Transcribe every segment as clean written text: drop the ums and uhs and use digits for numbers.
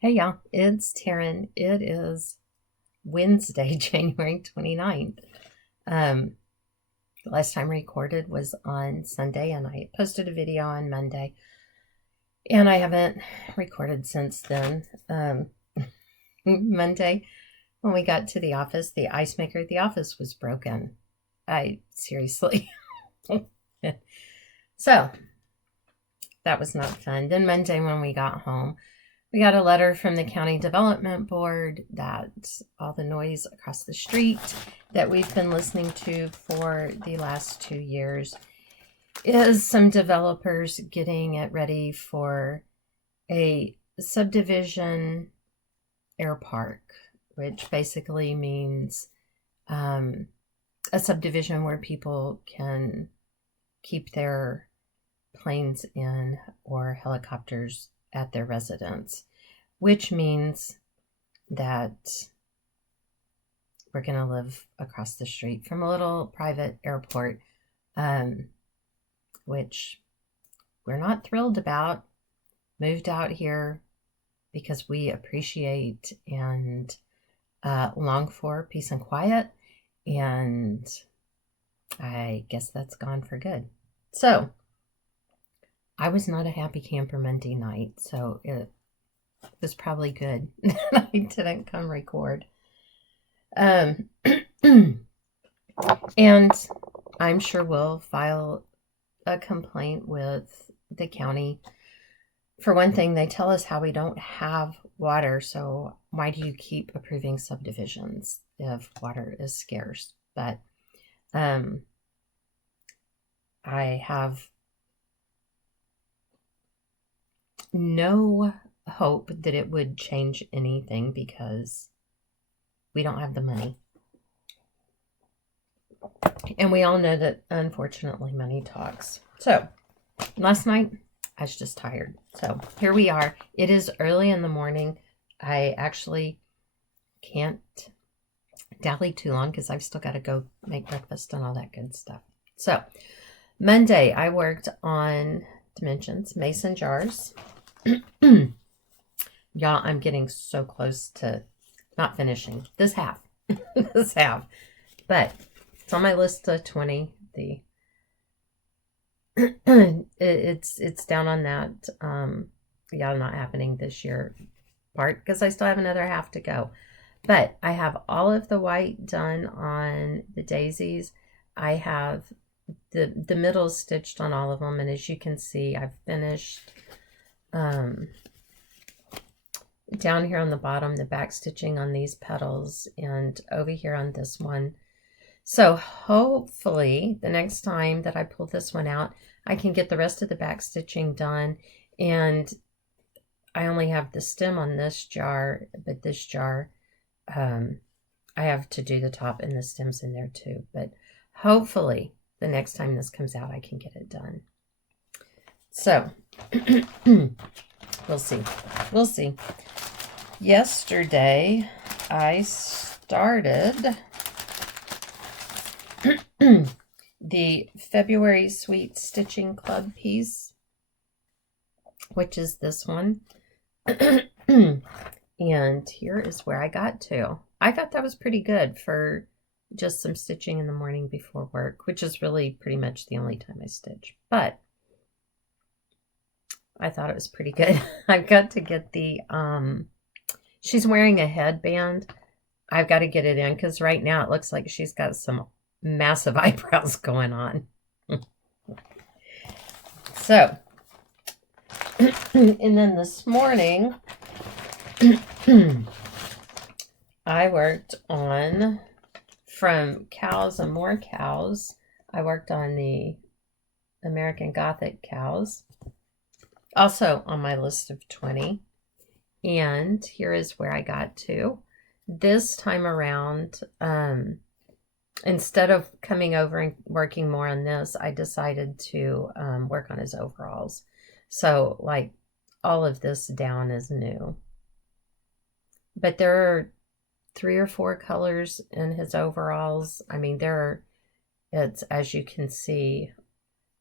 Hey y'all, it's Taryn. It is Wednesday, January 29th. Um, the last time recorded was on Sunday, and I posted a video on Monday, and I haven't recorded since then. Monday, when we got to the office, the ice maker at the office was broken. I seriously. So that was not fun. Then Monday, when we got home, we got a letter from the County Development Board that all the noise across the street that we've been listening to for the last 2 years is some developers getting it ready for a subdivision air park, which basically means a subdivision where people can keep their planes in or helicopters at their residence, which means that we're going to live across the street from a little private airport, which we're not thrilled about. Moved out here because we appreciate and long for peace and quiet, and I guess that's gone for good. So I was not a happy camper Monday night, so it was probably good that I didn't come record. And I'm sure we'll file a complaint with the county. For one thing, they tell us how we don't have water, so why do you keep approving subdivisions if water is scarce? But I have no hope that it would change anything because we don't have the money. And we all know that, unfortunately, money talks. So, last night, I was just tired. So, here we are. It is early in the morning. I actually can't dally too long because I've still got to go make breakfast and all that good stuff. So, Monday, I worked on dimensions, mason jars. Y'all, I'm getting so close to not finishing this half. This half. But it's on my list of 20. It's down on that. Not happening this year part because I still have another half to go. But I have all of the white done on the daisies. I have the middle stitched on all of them, and as you can see, I've finished down here on the bottom, the back stitching on these petals, and over here on this one. So hopefully the next time that I pull this one out, I can get the rest of the back stitching done. And I only have the stem on this jar, but this jar, I have to do the top and the stems in there too. But hopefully the next time this comes out, I can get it done. So we'll see. We'll see. Yesterday, I started the February Sweet Stitching Club piece, which is this one. And here is where I got to. I thought that was pretty good for just some stitching in the morning before work, which is really pretty much the only time I stitch. But I thought it was pretty good. I've got to get the, she's wearing a headband. I've got to get it in because right now it looks like she's got some massive eyebrows going on. So, and then this morning, I worked on, from Cows and More Cows, I worked on the American Gothic cows, also on my list of 20. And here is where I got to. This time around, instead of coming over and working more on this, I decided to work on his overalls. So, like, all of this down is new. But there are 3 or 4 colors in his overalls. I mean, it's, as you can see,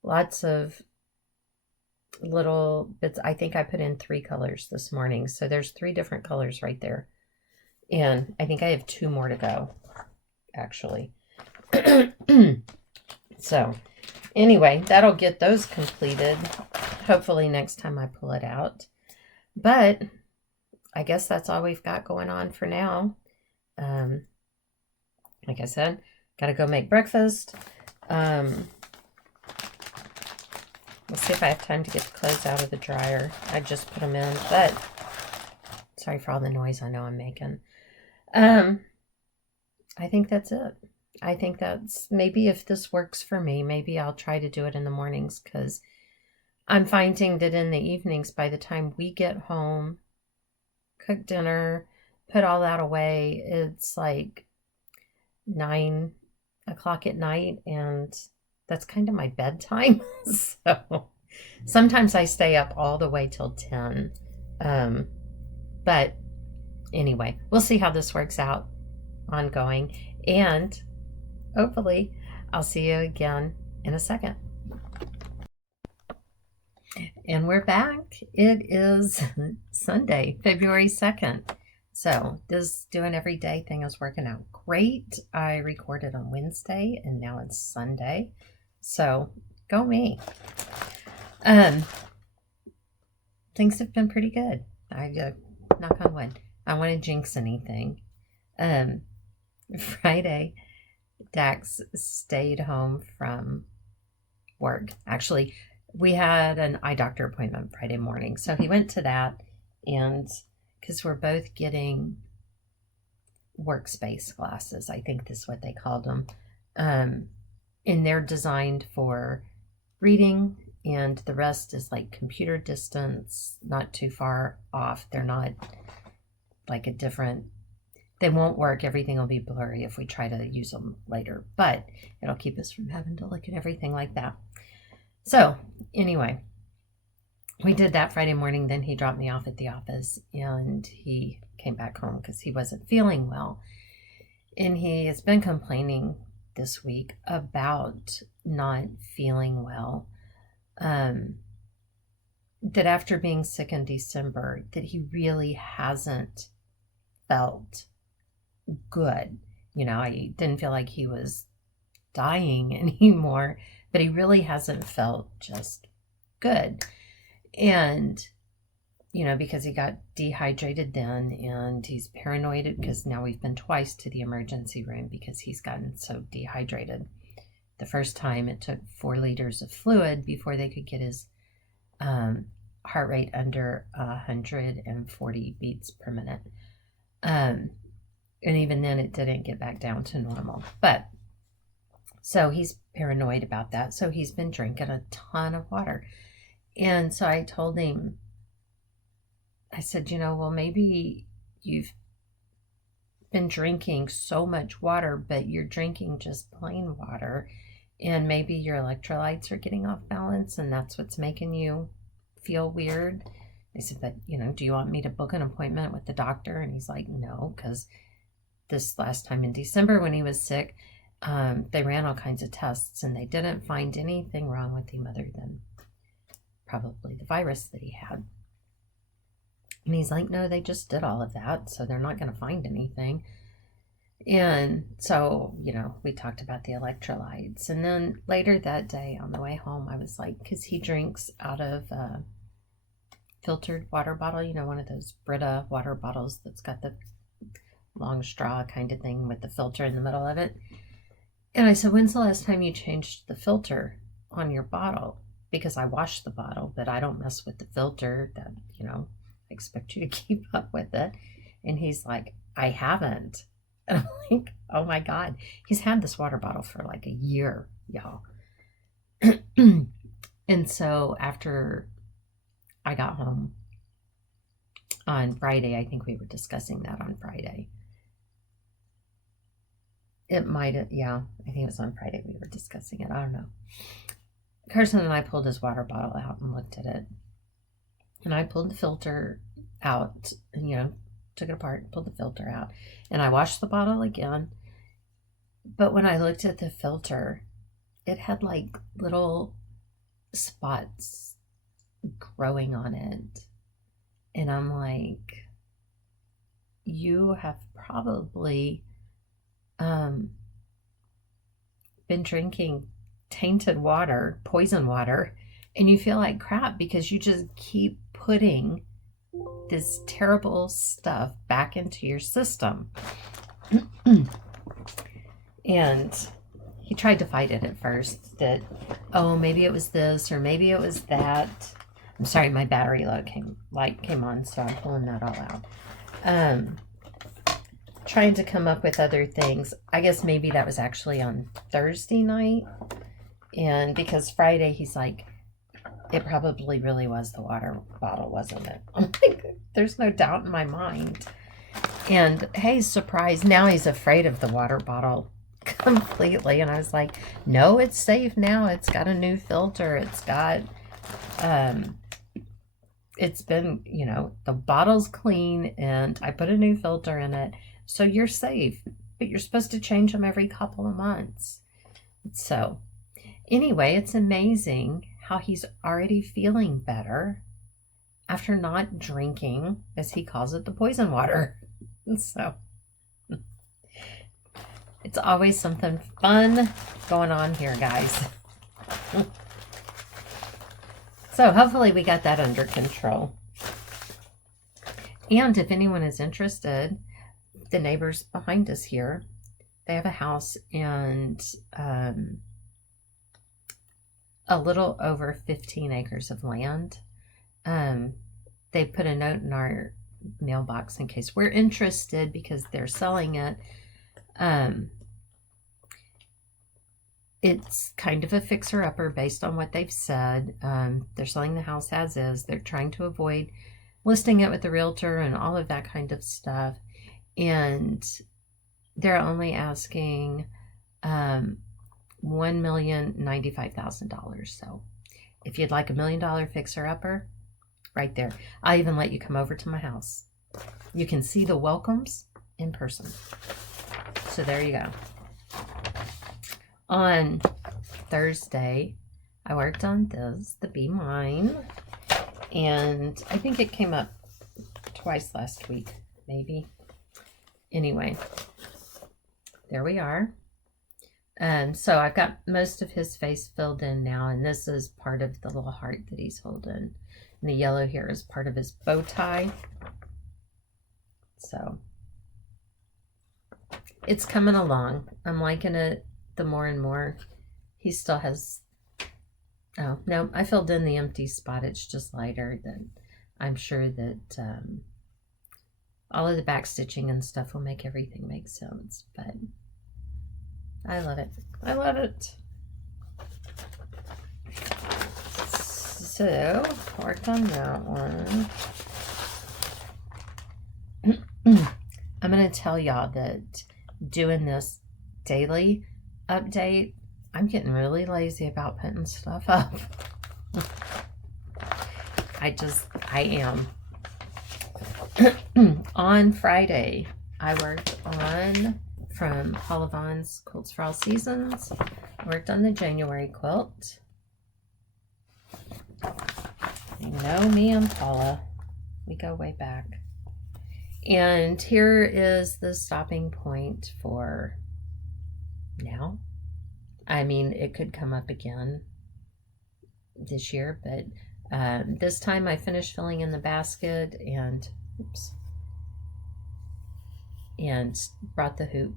lots of little bits. I think I put in 3 colors this morning. So there's 3 different colors right there. And I think I have 2 more to go, actually. So anyway, that'll get those completed. Hopefully next time I pull it out. But I guess that's all we've got going on for now. Like I said, got to go make breakfast. We'll see if I have time to get the clothes out of the dryer. I just put them in, but sorry for all the noise I know I'm making. I think that's it. I think that's, maybe if this works for me, maybe I'll try to do it in the mornings, because I'm finding that in the evenings, by the time we get home, cook dinner, put all that away, it's like 9 o'clock at night, and that's kind of my bedtime. So sometimes I stay up all the way till 10. But anyway, we'll see how this works out ongoing, and hopefully I'll see you again in a second. And we're back. It is Sunday, February 2nd. So this doing everyday thing is working out great. I recorded on Wednesday and now it's Sunday. So go me. Things have been pretty good. I knock on wood. I don't want to jinx anything. Friday, Dax stayed home from work. Actually, we had an eye doctor appointment Friday morning. So he went to that, and because we're both getting workspace glasses, I think that's what they called them. And they're designed for reading, and the rest is like computer distance, not too far off. They're not like a different, they won't work. Everything will be blurry if we try to use them later, but it'll keep us from having to look at everything like that. So anyway, we did that Friday morning. Then he dropped me off at the office, and he came back home because he wasn't feeling well. And he has been complaining this week about not feeling well. That after being sick in December, that he really hasn't felt good. You know, I didn't feel like he was dying anymore, but he really hasn't felt just good. And, you know, because he got dehydrated then, and he's paranoid because now we've been twice to the emergency room because he's gotten so dehydrated. The first time it took 4 liters of fluid before they could get his heart rate under 140 beats per minute. And even then it didn't get back down to normal. But so he's paranoid about that. So he's been drinking a ton of water. And so I told him, I said, you know, well, maybe you've been drinking so much water, but you're drinking just plain water. And maybe your electrolytes are getting off balance, and that's what's making you feel weird. I said, but, you know, do you want me to book an appointment with the doctor? And he's like, no, because this last time in December when he was sick, they ran all kinds of tests, and they didn't find anything wrong with him other than probably the virus that he had. And he's like, no, they just did all of that, so they're not going to find anything. And so, you know, we talked about the electrolytes. And then later that day on the way home, I was like, because he drinks out of a filtered water bottle, you know, one of those Brita water bottles that's got the long straw kind of thing with the filter in the middle of it. And I said, when's the last time you changed the filter on your bottle? Because I wash the bottle, but I don't mess with the filter. That, you know, I expect you to keep up with it. And he's like, I haven't. And I'm like, oh my God. He's had this water bottle for like a year, y'all. And so after I got home on Friday, I think we were discussing that on Friday. It might have, yeah, I think it was on Friday we were discussing it. I don't know. Carson and I pulled his water bottle out and looked at it. And I pulled the filter out, and, you know, took it apart, pulled the filter out. And I washed the bottle again. But when I looked at the filter, it had like little spots growing on it. And I'm like, you have probably been drinking tainted water, poison water, and you feel like crap because you just keep putting this terrible stuff back into your system. And he tried to fight it at first, that, oh, maybe it was this or maybe it was that. I'm sorry, my battery light came on, so I'm pulling that all out. Trying to come up with other things. I guess maybe that was actually on Thursday night. And because Friday, he's like, it probably really was the water bottle, wasn't it? I'm like, there's no doubt in my mind. And hey, surprise, now he's afraid of the water bottle completely. And I was like, no, it's safe now. It's got a new filter. It's got, it's been, the bottle's clean and I put a new filter in it. So you're safe, but you're supposed to change them every couple of months. So anyway, it's amazing how he's already feeling better after not drinking, as he calls it, the poison water. So it's always something fun going on here, guys. So hopefully we got that under control. And if anyone is interested, the neighbors behind us here, they have a house and a little over 15 acres of land. They put a note in our mailbox in case we're interested because they're selling it. It's kind of a fixer-upper based on what they've said. They're selling the house as is. They're trying to avoid listing it with the realtor and all of that kind of stuff. And they're only asking $1,095,000. So if you'd like $1 million fixer-upper, right there. I'll even let you come over to my house. You can see the welcomes in person. So there you go. On Thursday, I worked on the Be Mine, and I think it came up twice last week, maybe. Anyway, there we are. So I've got most of his face filled in now, and this is part of the little heart that he's holding. And the yellow here is part of his bow tie. So it's coming along. I'm liking it the more and more. He still has, oh, no, I filled in the empty spot. It's just lighter. Then I'm sure that all of the back stitching and stuff will make everything make sense. But I love it. I love it. So, worked on that one. I'm going to tell y'all that doing this daily update, I'm getting really lazy about putting stuff up. I am. On Friday, I worked on, from Paula Vaughn's Quilts for All Seasons, worked on the January quilt. You know me and Paula. We go way back. And here is the stopping point for now. I mean, it could come up again this year, but this time I finished filling in the basket and, oops, and brought the hoop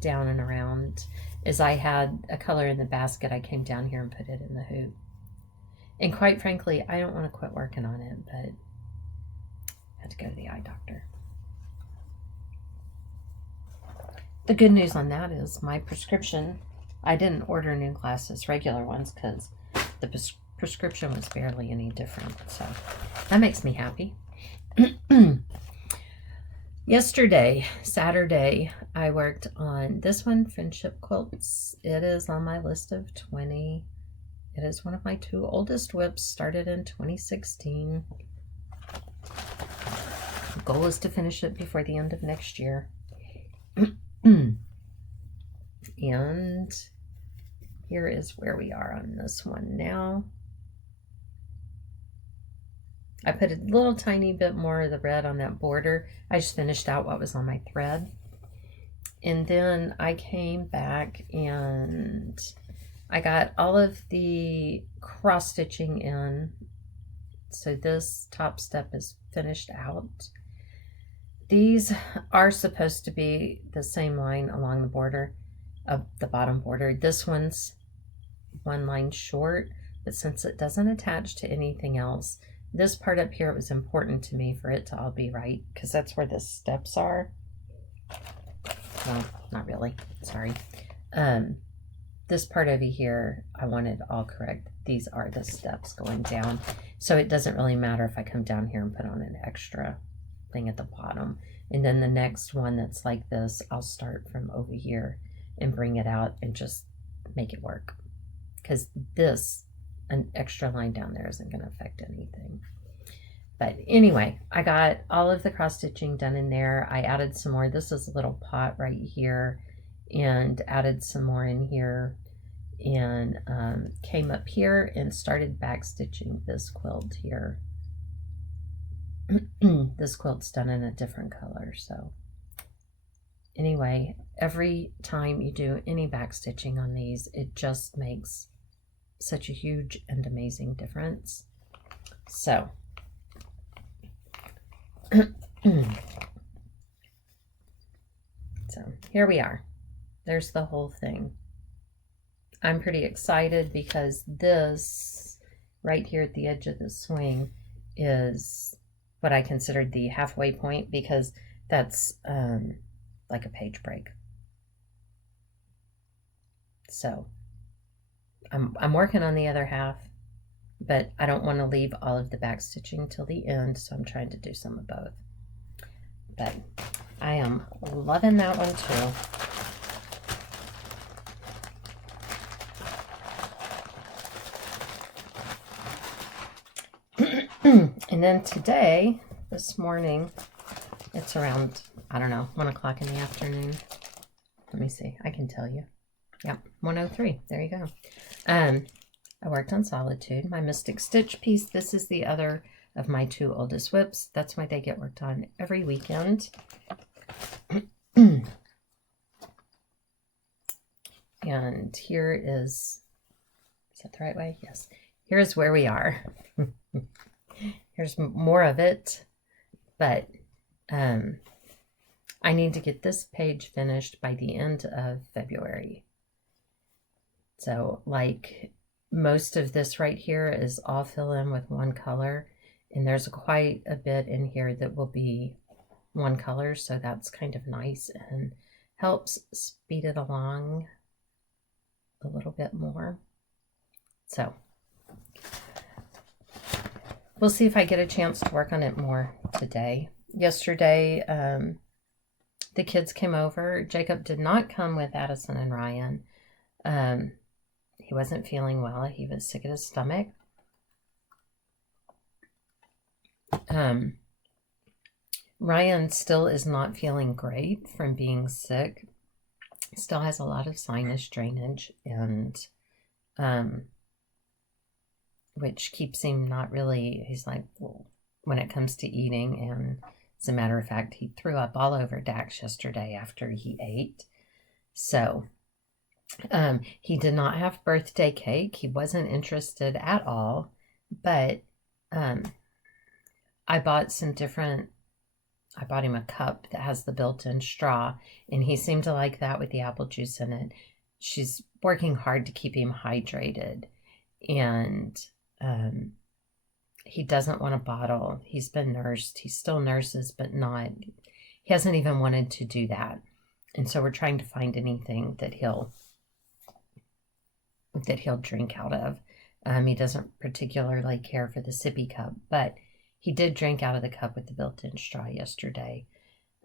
down and around. As I had a color in the basket, I came down here and put it in the hoop. And quite frankly, I don't want to quit working on it, but I had to go to the eye doctor. The good news on that is my prescription, I didn't order new glasses, regular ones, because the prescription was barely any different. So that makes me happy. Yesterday, Saturday, I worked on this one, Friendship Quilts. It is on my list of 20. It is one of my 2 oldest whips, started in 2016. The goal is to finish it before the end of next year. And here is where we are on this one now. I put a little tiny bit more of the red on that border. I just finished out what was on my thread. And then I came back and I got all of the cross stitching in. So this top step is finished out. These are supposed to be the same line along the border of the bottom border. This one's one line short, but since it doesn't attach to anything else, this part up here, it was important to me for it to all be right, because that's where the steps are. Well, not really, sorry. This part over here, I wanted all correct. These are the steps going down, so it doesn't really matter if I come down here and put on an extra thing at the bottom. And then the next one that's like this, I'll start from over here and bring it out and just make it work, because this, an extra line down there, isn't going to affect anything. But anyway, I got all of the cross stitching done in there. I added some more. This is a little pot right here, and added some more in here, and came up here and started back stitching this quilt here. This quilt's done in a different color. So anyway, every time you do any back stitching on these, it just makes such a huge and amazing difference. So so here we are. There's the whole thing. I'm pretty excited because this right here at the edge of the swing is what I considered the halfway point, because that's like a page break. So I'm working on the other half, but I don't want to leave all of the back stitching till the end, so I'm trying to do some of both. But I am loving that one too. And then today, this morning, it's around, I don't know, 1 o'clock in the afternoon. Let me see, I can tell you. Yep, 1:03, there you go. I worked on Solitude, my Mystic Stitch piece. This is the other of my 2 oldest whips. That's why they get worked on every weekend. And here is that the right way? Yes. Here's where we are. Here's more of it, but I need to get this page finished by the end of February. So like most of this right here is all fill in with one color, and there's quite a bit in here that will be one color, so that's kind of nice and helps speed it along a little bit more. So we'll see if I get a chance to work on it more today. Yesterday, the kids came over. Jacob did not come with Addison and Ryan. He wasn't feeling well. He was sick at his stomach. Ryan still is not feeling great from being sick. Still has a lot of sinus drainage, and which keeps him not really, he's like, well, when it comes to eating, and as a matter of fact, he threw up all over Dax yesterday after he ate. So he did not have birthday cake. He wasn't interested at all, but I bought him a cup that has the built-in straw, and he seemed to like that with the apple juice in it. She's working hard to keep him hydrated, and he doesn't want a bottle. He's been nursed. He still nurses, but he hasn't even wanted to do that. And so we're trying to find anything that he'll drink out of. He doesn't particularly care for the sippy cup, but he did drink out of the cup with the built-in straw yesterday.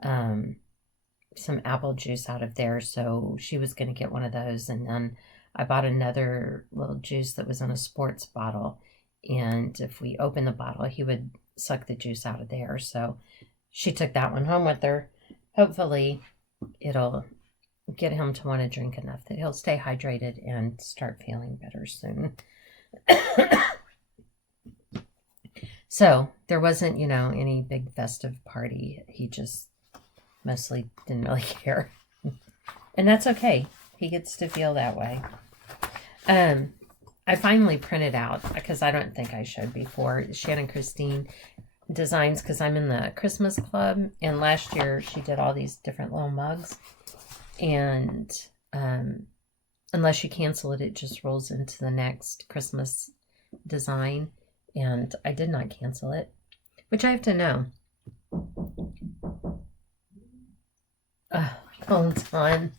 Some apple juice out of there, so she was going to get one of those. And then I bought another little juice that was in a sports bottle, and if we open the bottle, he would suck the juice out of there. So she took that one home with her. Hopefully it'll get him to want to drink enough that he'll stay hydrated and start feeling better soon. So there wasn't, you know, any big festive party. He just mostly didn't really care. And that's okay. He gets to feel that way. I finally printed out, because I don't think I showed before, Shannon Christine designs, because I'm in the Christmas club, and last year she did all these different little mugs, and unless you cancel it, it just rolls into the next Christmas design, and I did not cancel it, which I have to know. Hold on.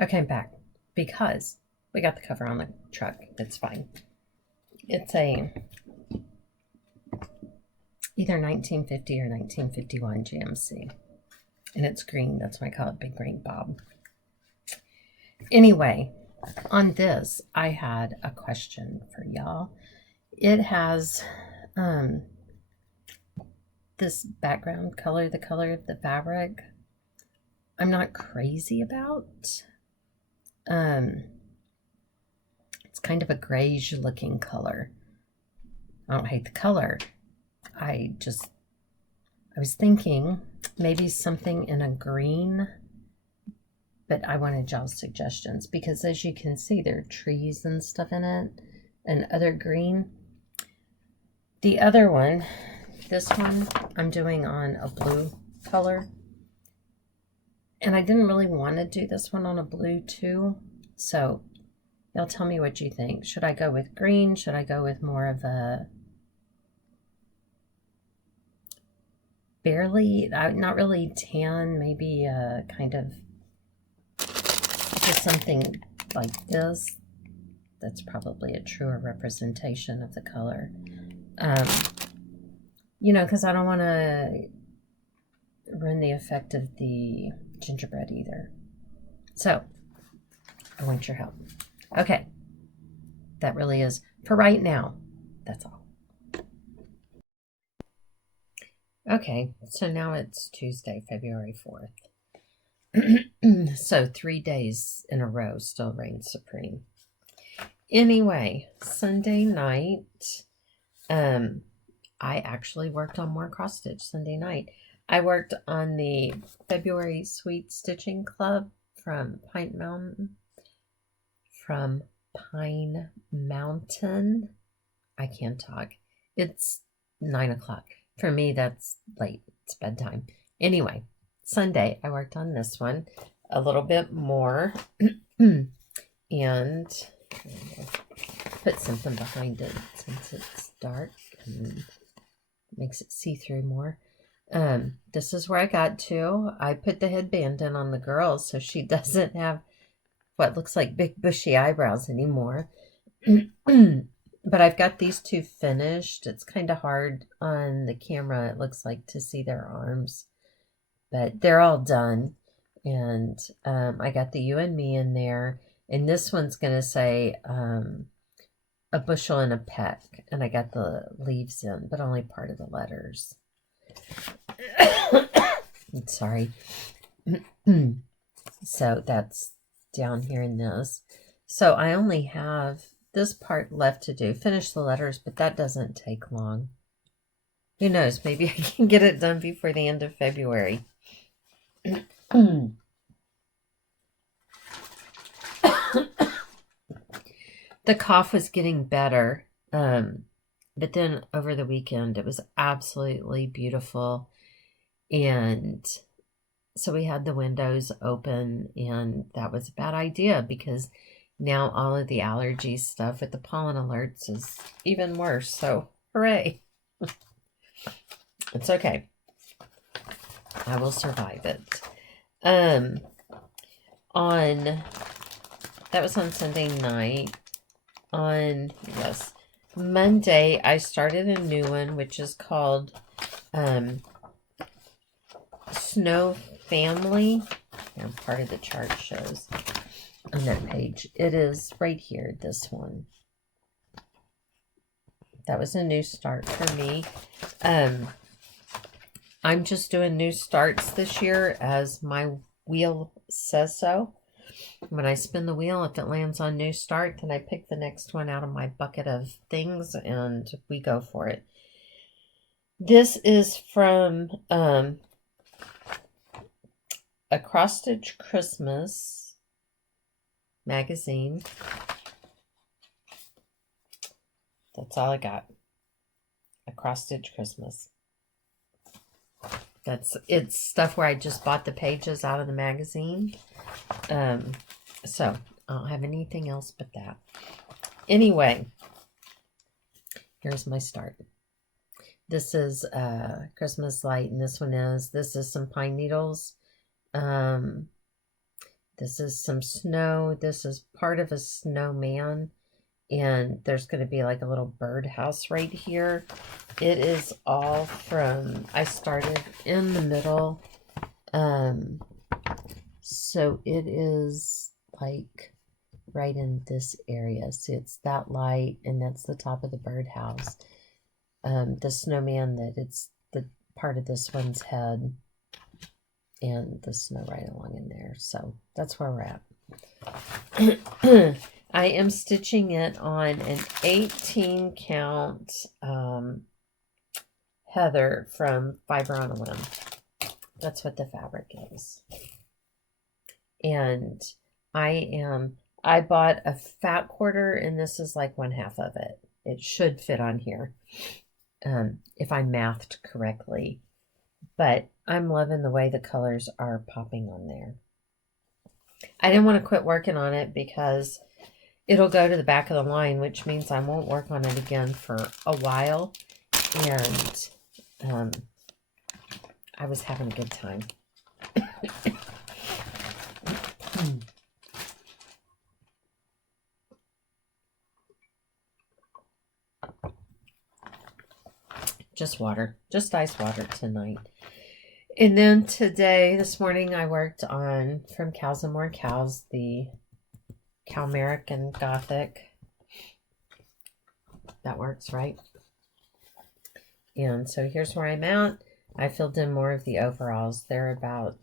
Okay, I'm back, because we got the cover on the truck. It's fine. It's a either 1950 or 1951 GMC. And it's green. That's why I call it Big Green Bob. Anyway, on this, I had a question for y'all. It has this background color, the color of the fabric, I'm not crazy about. It's kind of a grayish looking color. I don't hate the color. I was thinking maybe something in a green, but I wanted y'all's suggestions, because as you can see, there are trees and stuff in it and other green. The other one, this one, I'm doing on a blue color. And I didn't really want to do this one on a blue too. So y'all tell me what you think. Should I go with green? Should I go with more of a barely, not really tan, maybe a kind of just something like this? That's probably a truer representation of the color. You know, because I don't want to ruin the effect of the gingerbread either. So, I want your help. Okay. That really is, for right now, that's all. Okay, so now it's Tuesday, February 4th. So 3 days in a row still reigns supreme. Anyway, Sunday night, I actually worked on more cross stitch Sunday night. I worked on the February Sweet Stitching Club from Pine Mountain. I can't talk. It's 9 o'clock. For me, that's late. It's bedtime. Anyway, Sunday, I worked on this one a little bit more. And put something behind it since it's dark and makes it see through more. This is where I got to. I put the headband in on the girl so she doesn't have what looks like big bushy eyebrows anymore. But I've got these two finished. It's kind of hard on the camera, it looks like, to see their arms. But they're all done. And I got the you and me in there. And this one's going to say a bushel and a peck. And I got the leaves in, but only part of the letters. Sorry. So that's down here in this. So I only have this part left to do. Finish the letters, but that doesn't take long. Who knows? Maybe I can get it done before the end of February. The cough was getting better. But then over the weekend, it was absolutely beautiful. And so we had the windows open, and that was a bad idea because now all of the allergy stuff with the pollen alerts is even worse. So hooray. It's okay. I will survive it. That was on Sunday night. On Monday, I started a new one, which is called Snow Family. And part of the chart shows on that page. It is right here, this one. That was a new start for me. I'm just doing new starts this year as my wheel says so. When I spin the wheel, if it lands on new start, then I pick the next one out of my bucket of things and we go for it. This is from A Cross-Stitch Christmas magazine. That's all I got. A Cross-Stitch Christmas. It's stuff where I just bought the pages out of the magazine. So I don't have anything else but that. Anyway, here's my start. This is Christmas light, and this is some pine needles. This is some snow. This is part of a snowman, and there's going to be like a little birdhouse right here. It is all from, I started in the middle. So it is like right in this area. See, it's that light, and that's the top of the birdhouse. The snowman, that it's the part of this one's head, and the snow right along in there. So that's where we're at. I am stitching it on an 18 count heather from Fiber on a Whim. That's what the fabric is. And I bought a fat quarter, and this is like 1/2 of it. It should fit on here, if I mathed correctly. But I'm loving the way the colors are popping on there. I didn't want to quit working on it because it'll go to the back of the line, which means I won't work on it again for a while. And I was having a good time. Just water, just ice water tonight. And then this morning, I worked on From Cows and More Cows, the Calmeric Gothic. That works, right? And so here's where I'm at. I filled in more of the overalls. They're about,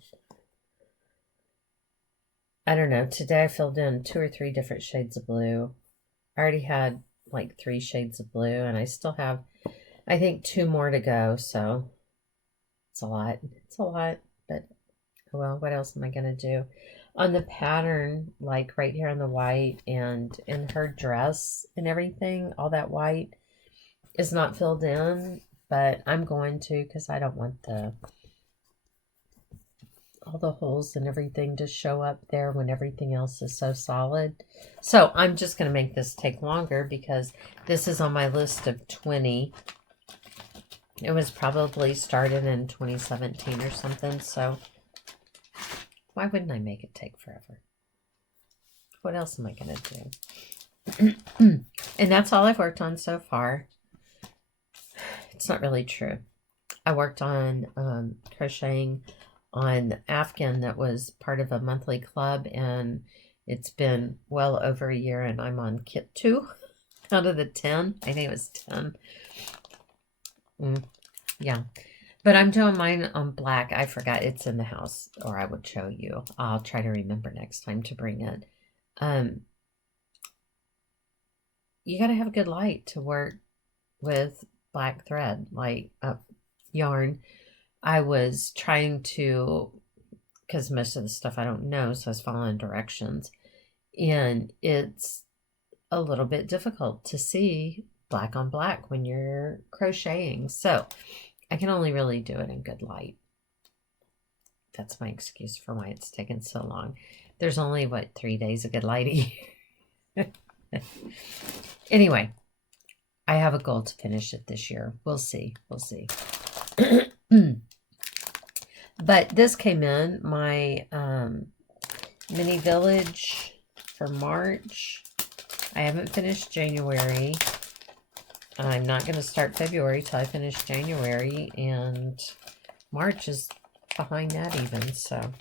I don't know, today I filled in 2 or 3 different shades of blue. I already had like 3 shades of blue, and I still have, I think, 2 more to go. So it's a lot. It's a lot, but well, what else am I going to do? On the pattern, like right here on the white, and in her dress and everything, all that white is not filled in, but I'm going to, because I don't want all the holes and everything to show up there when everything else is so solid. So I'm just going to make this take longer, because this is on my list of 20. It was probably started in 2017 or something, so why wouldn't I make it take forever? What else am I going to do? And that's all I've worked on so far. It's not really true. I worked on crocheting on Afghan that was part of a monthly club, and it's been well over a year, and I'm on kit 2 out of the 10. I think it was 10. Yeah, but I'm doing mine on black. I forgot it's in the house, or I would show you. I'll try to remember next time to bring it. You got to have a good light to work with black thread, like yarn. I was trying to, because most of the stuff I don't know, so I was following directions, and it's a little bit difficult to see black on black when you're crocheting. So I can only really do it in good light. That's my excuse for why it's taken so long. There's only, 3 days of good light a year. Anyway, I have a goal to finish it this year. We'll see. We'll see. But this came in, my mini village for March. I haven't finished January. I'm not going to start February till I finish January, and March is behind that even. So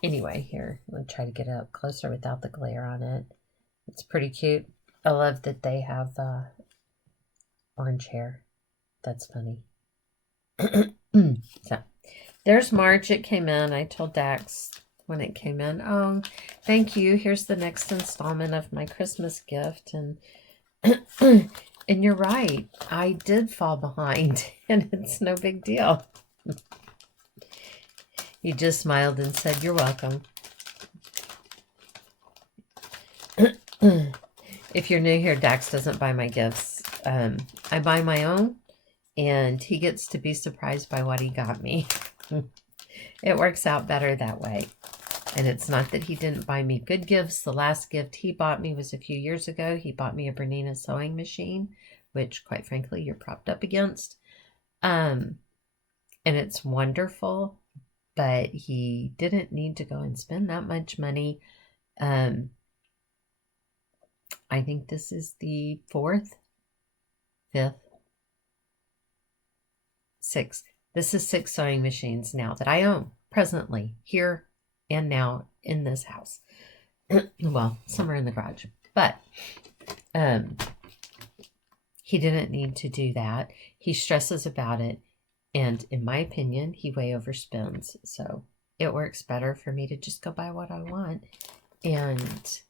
anyway, here, I'm going to try to get it up closer without the glare on it. It's pretty cute. I love that they have orange hair. That's funny. So there's March. It came in. I told Dax when it came in, oh, thank you. Here's the next installment of my Christmas gift. And And you're right. I did fall behind, and it's no big deal. He just smiled and said, "You're welcome." If you're new here, Dax doesn't buy my gifts. I buy my own, and he gets to be surprised by what he got me. It works out better that way. And it's not that he didn't buy me good gifts. The last gift he bought me was a few years ago. He bought me a Bernina sewing machine, which, quite frankly, you're propped up against. And it's wonderful, but he didn't need to go and spend that much money. I think this is the fourth, fifth, sixth. This is 6 sewing machines now that I own presently here and now in this house. Well, some are in the garage, but he didn't need to do that. He stresses about it, and in my opinion, he way overspends. So it works better for me to just go buy what I want and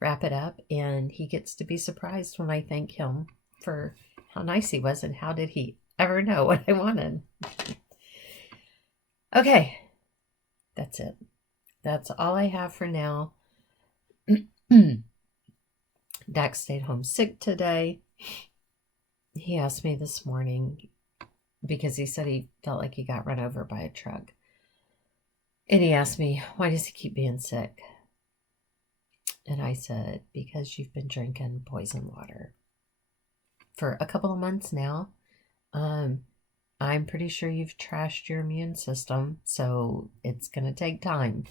wrap it up, and he gets to be surprised when I thank him for how nice he was and how did he ever know what I wanted. Okay, that's it. That's all I have for now. Dax stayed home sick today. He asked me this morning because he said he felt like he got run over by a truck. And he asked me, why does he keep being sick? And I said, because you've been drinking poison water for a couple of months now. I'm pretty sure you've trashed your immune system, so it's going to take time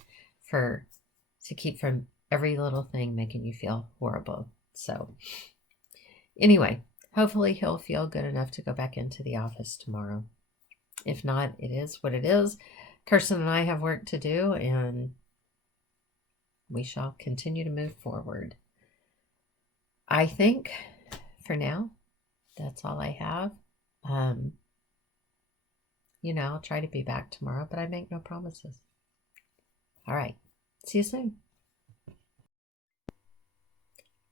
to keep from every little thing making you feel horrible. So anyway, hopefully he'll feel good enough to go back into the office tomorrow. If not, it is what it is. Kirsten and I have work to do, and we shall continue to move forward. I think for now, that's all I have. I'll try to be back tomorrow, but I make no promises. All right. See you soon.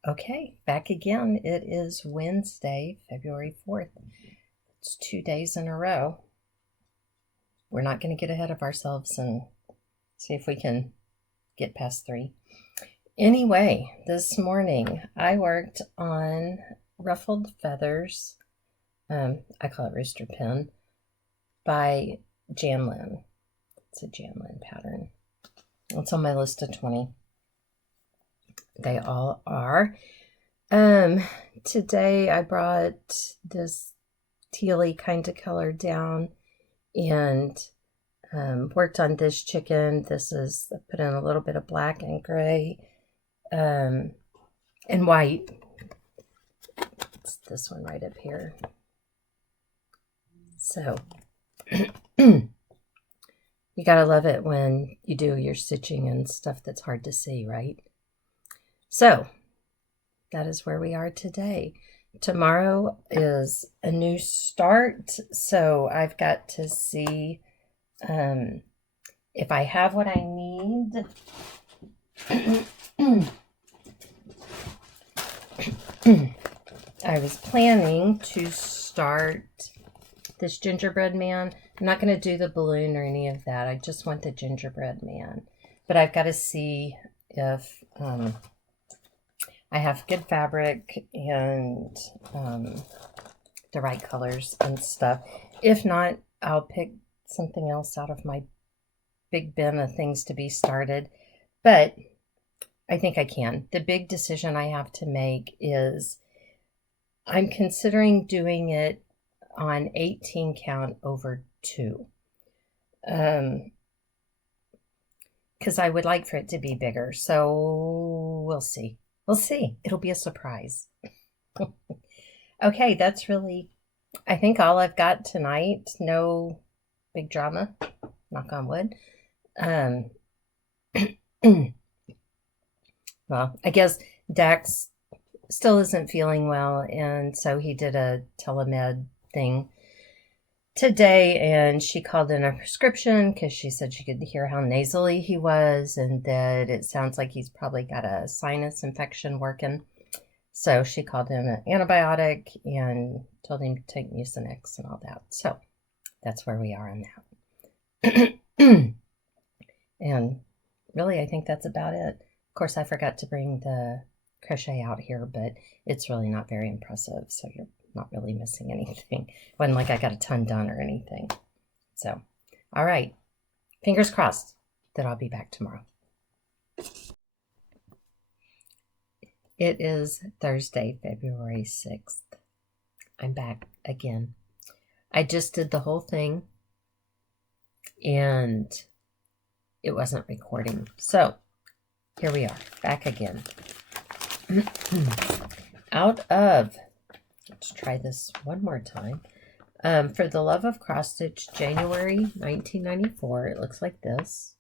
Okay, back again. It is Wednesday, February 4th. It's 2 days in a row. We're not going to get ahead of ourselves and see if we can get past 3. Anyway, this morning I worked on Ruffled Feathers. I call it Rooster Pin by Janlin. It's a Janlin pattern. It's on my list of 20. They all are. Today I brought this tealy kind of color down and worked on this chicken. This is, I put in a little bit of black and gray and white. It's this one right up here. So you gotta love it when you do your stitching and stuff that's hard to see, right? So that is where we are today. Tomorrow is a new start, so I've got to see if I have what I need. I was planning to start this gingerbread man. I'm not going to do the balloon or any of that. I just want the gingerbread man. But I've got to see if I have good fabric and the right colors and stuff. If not, I'll pick something else out of my big bin of things to be started. But I think I can. The big decision I have to make is I'm considering doing it on 18 count over 2. Because I would like for it to be bigger. So we'll see. We'll see. It'll be a surprise. Okay, that's really, I think, all I've got tonight. No big drama. Knock on wood. Well, I guess Dax still isn't feeling well, and so he did a telemed thing today, and she called in a prescription because she said she could hear how nasally he was and that it sounds like he's probably got a sinus infection working. So she called in an antibiotic and told him to take Mucinex and all that. So that's where we are on that. And really, I think that's about it. Of course, I forgot to bring the crochet out here, but it's really not very impressive. So you're not really missing anything. It wasn't like I got a ton done or anything. So, all right. Fingers crossed that I'll be back tomorrow. It is Thursday, February 6th. I'm back again. I just did the whole thing and it wasn't recording. So here we are, back again. Out of, let's try this one more time. For the Love of Cross Stitch, January 1994, it looks like this.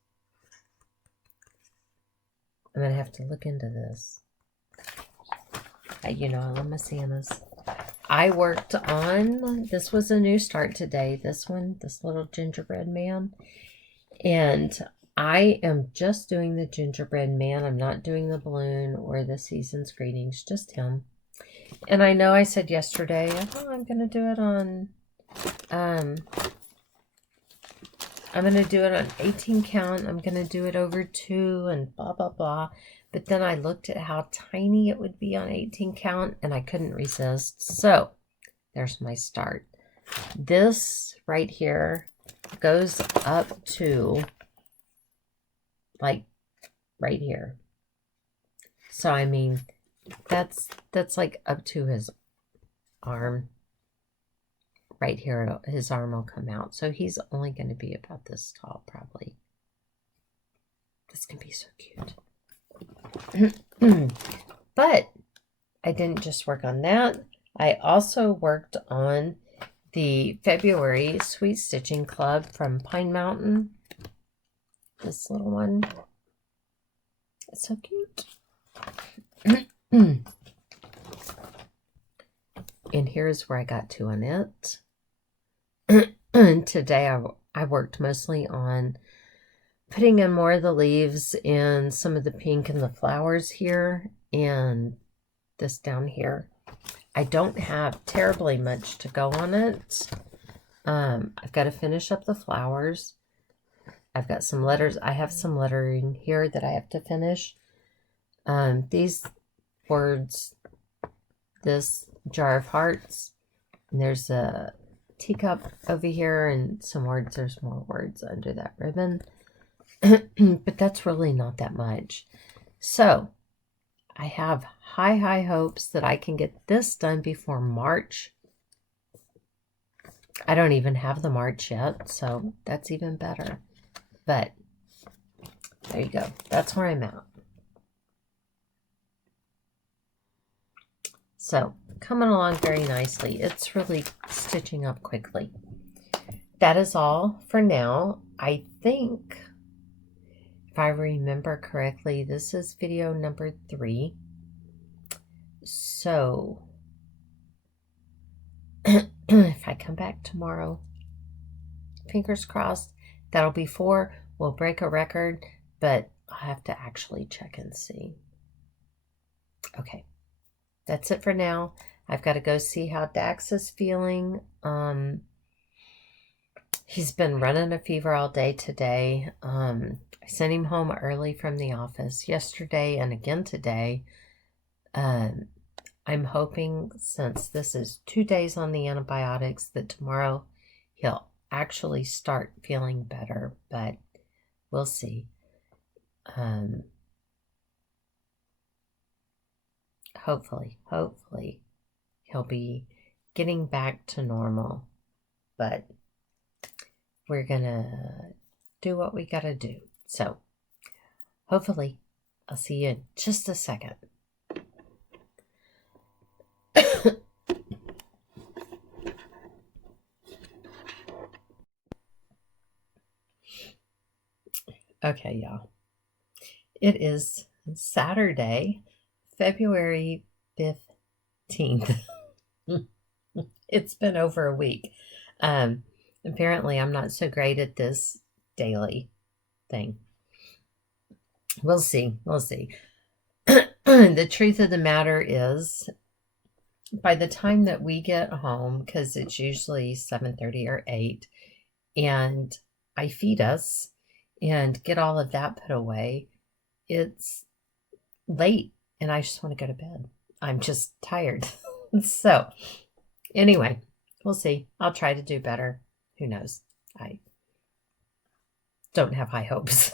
I'm going to have to look into this. You know, I love my Santas. I worked on, this was a new start today, this one, this little gingerbread man. And I am just doing the gingerbread man. I'm not doing the balloon or the season's greetings, just him. And I know I said yesterday, oh, I'm going to do it on, I'm going to do it on 18 count. I'm going to do it over 2 and blah, blah, blah. But then I looked at how tiny it would be on 18 count and I couldn't resist. So there's my start. This right here goes up to like right here. So I mean, that's like up to his arm. Right here, his arm will come out. So he's only going to be about this tall, probably. This can be so cute. But I didn't just work on that. I also worked on the February Sweet Stitching Club from Pine Mountain. This little one. It's so cute. And here's where I got to on it. And today I worked mostly on putting in more of the leaves and some of the pink and the flowers here and this down here. I don't have terribly much to go on it. I've got to finish up the flowers. I've got some letters. I have some lettering here that I have to finish. These words, this jar of hearts, and there's a teacup over here and some words. There's more words under that ribbon. But that's really not that much. So I have high hopes that I can get this done before March. I don't even have the March yet, so that's even better. But there you go. That's where I'm at. So coming along very nicely. It's really stitching up quickly. That is all for now. I think, if I remember correctly, this is video number 3. So if I come back tomorrow, fingers crossed, that'll be 4. We'll break a record, but I'll have to actually check and see. Okay, that's it for now. I've got to go see how Dax is feeling. He's been running a fever all day today. I sent him home early from the office yesterday and again today. I'm hoping, since this is 2 days on the antibiotics, that tomorrow he'll actually start feeling better, but we'll see. Hopefully he'll be getting back to normal, but we're gonna do what we gotta do. So hopefully I'll see you in just a second. Okay, y'all. It is Saturday, February 15th. It's been over a week. Apparently, I'm not so great at this daily thing. We'll see. the truth of the matter is, by the time that we get home, because it's usually 7:30 or 8, and I feed us and get all of that put away, it's late and I just want to go to bed. I'm just tired. So, anyway, we'll see. I'll try to do better. Who knows? I don't have high hopes.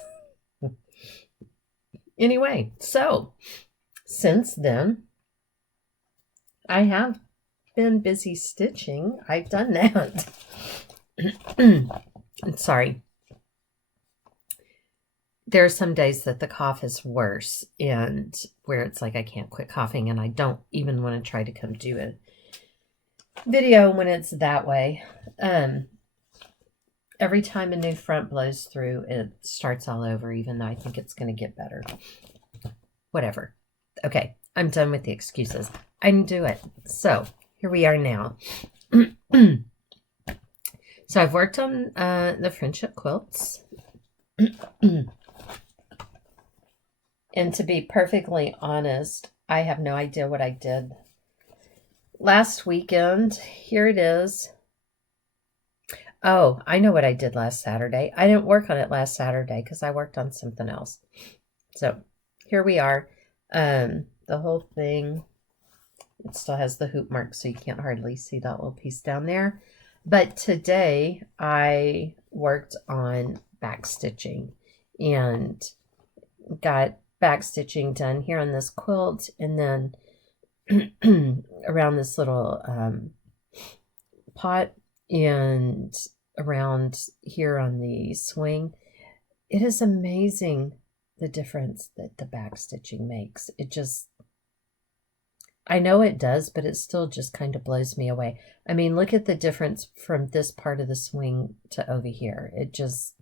Anyway, so since then, I have been busy stitching. I've done that. Sorry. There are some days that the cough is worse, and where it's like I can't quit coughing, and I don't even want to try to come do a video when it's that way. Every time a new front blows through, it starts all over, even though I think it's going to get better. Whatever. Okay, I'm done with the excuses. I didn't do it. So, here we are now. So, I've worked on the friendship quilts. And to be perfectly honest, I have no idea what I did last weekend. Here it is. Oh, I know what I did last Saturday. I didn't work on it last Saturday because I worked on something else. So here we are. The whole thing, it still has the hoop mark, so you can't hardly see that little piece down there. But today I worked on back stitching and got back stitching done here on this quilt, and then around this little pot and around here on the swing. It is amazing the difference that the back stitching makes. It just, I know it does, but it still just kind of blows me away. I mean, look at the difference from this part of the swing to over here. It just,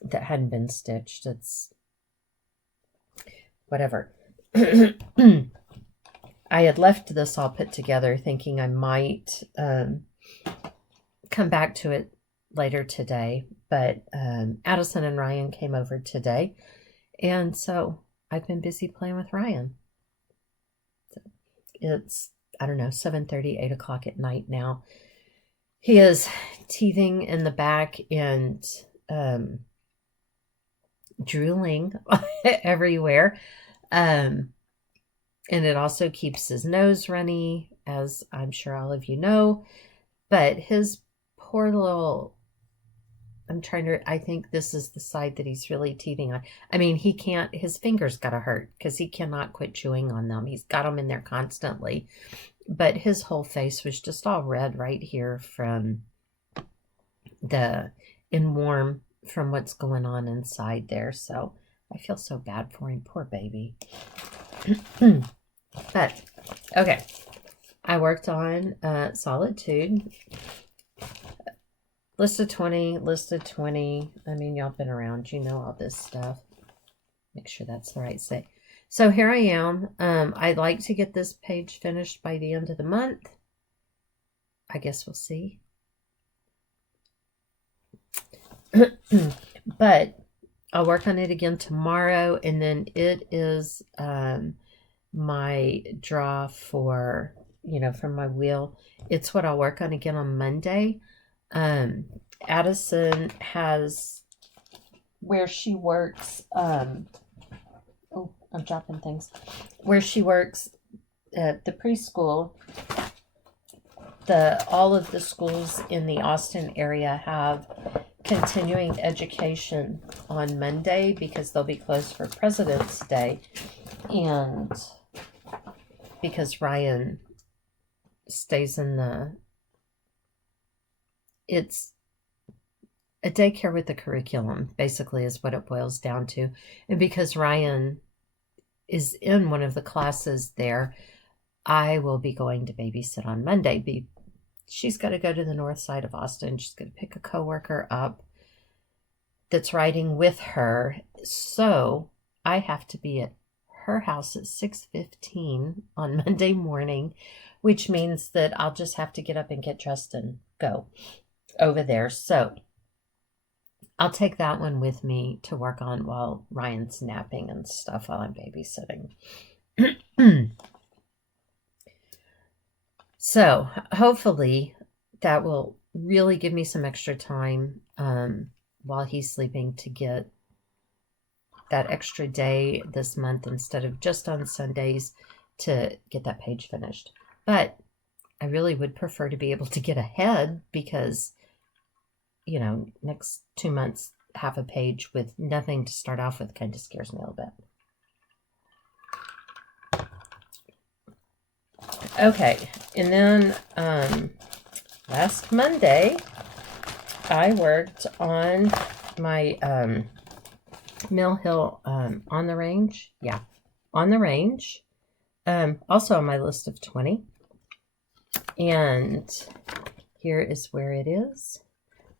that hadn't been stitched. It's whatever. I had left this all put together thinking I might come back to it later today, but Addison and Ryan came over today, and so I've been busy playing with Ryan. So it's, I don't know, 7:30, 8 o'clock at night now. He is teething in the back and drooling everywhere. And it also keeps his nose runny, as I'm sure all of you know. But his poor little, I think this is the side that he's really teething on. I mean, he can't, his fingers gotta hurt because he cannot quit chewing on them. He's got them in there constantly. But his whole face was just all red right here from warm from what's going on inside there. So I feel so bad for him. Poor baby. But, okay. I worked on Solitude. List of 20. I mean, y'all been around. You know all this stuff. Make sure that's the right say. So here I am. I'd like to get this page finished by the end of the month. I guess we'll see. But I'll work on it again tomorrow, and then it is my draw for, from my wheel. It's what I'll work on again on Monday. Addison has, where she works, oh, I'm dropping things. Where she works at the preschool, all of the schools in the Austin area have continuing education on Monday because they'll be closed for President's Day, and because Ryan stays in it's a daycare with the curriculum, basically, is what it boils down to. And because Ryan is in one of the classes there, I will be going to babysit on Monday. She's got to go to the north side of Austin. She's going to pick a coworker up that's riding with her. So I have to be at her house at 6:15 on Monday morning, which means that I'll just have to get up and get dressed and go over there. So I'll take that one with me to work on while Ryan's napping and stuff while I'm babysitting. So hopefully that will really give me some extra time while he's sleeping to get that extra day this month instead of just on Sundays to get that page finished. But I really would prefer to be able to get ahead because, you know, next 2 months, half a page with nothing to start off with kind of scares me a little bit. Okay, and then last Monday, I worked on my Mill Hill on the range. Yeah, on the range. Also on my list of 20. And here is where it is.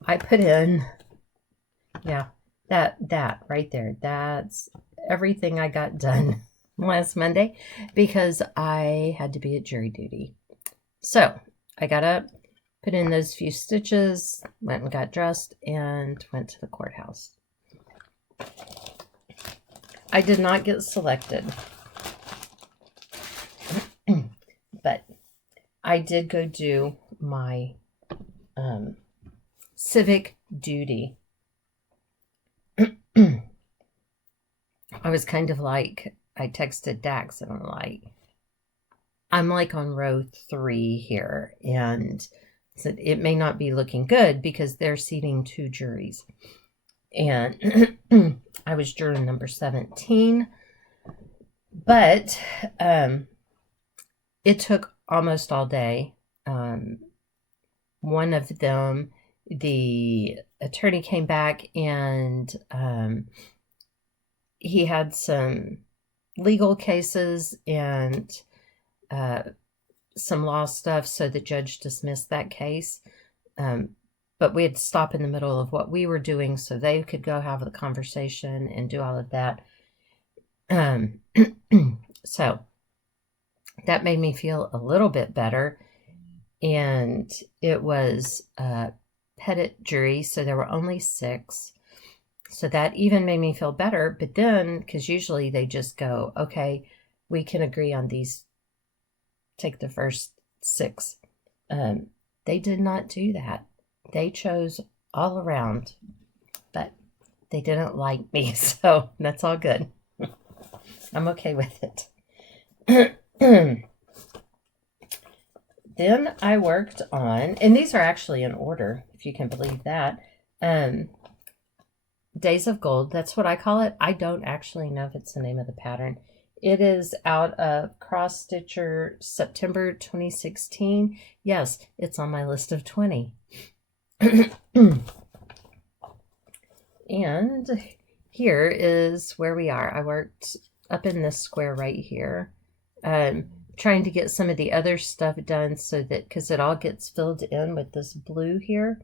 I put in, yeah, that right there. That's everything I got done last Monday because I had to be at jury duty. So I got up, put in those few stitches, went and got dressed, and went to the courthouse. I did not get selected, but I did go do my civic duty. I was kind of like, I texted Dax and I'm like on row 3 here, and said it may not be looking good because they're seating 2 juries. And I was juror number 17, but it took almost all day. One of them, the attorney came back and he had some legal cases and some law stuff, so the judge dismissed that case. But we had to stop in the middle of what we were doing so they could go have the conversation and do all of that. So that made me feel a little bit better. And it was a petit jury, so there were only 6. So that even made me feel better. But then, because usually they just go, okay, we can agree on these, take the first 6. They did not do that. They chose all around, but they didn't like me, so that's all good. I'm okay with it. Then I worked on, and these are actually in order, if you can believe that, Days of Gold. That's what I call it. I don't actually know if it's the name of the pattern. It is out of Cross Stitcher, September 2016. Yes, it's on my list of 20. And here is where we are. I worked up in this square right here, trying to get some of the other stuff done so that, because it all gets filled in with this blue here.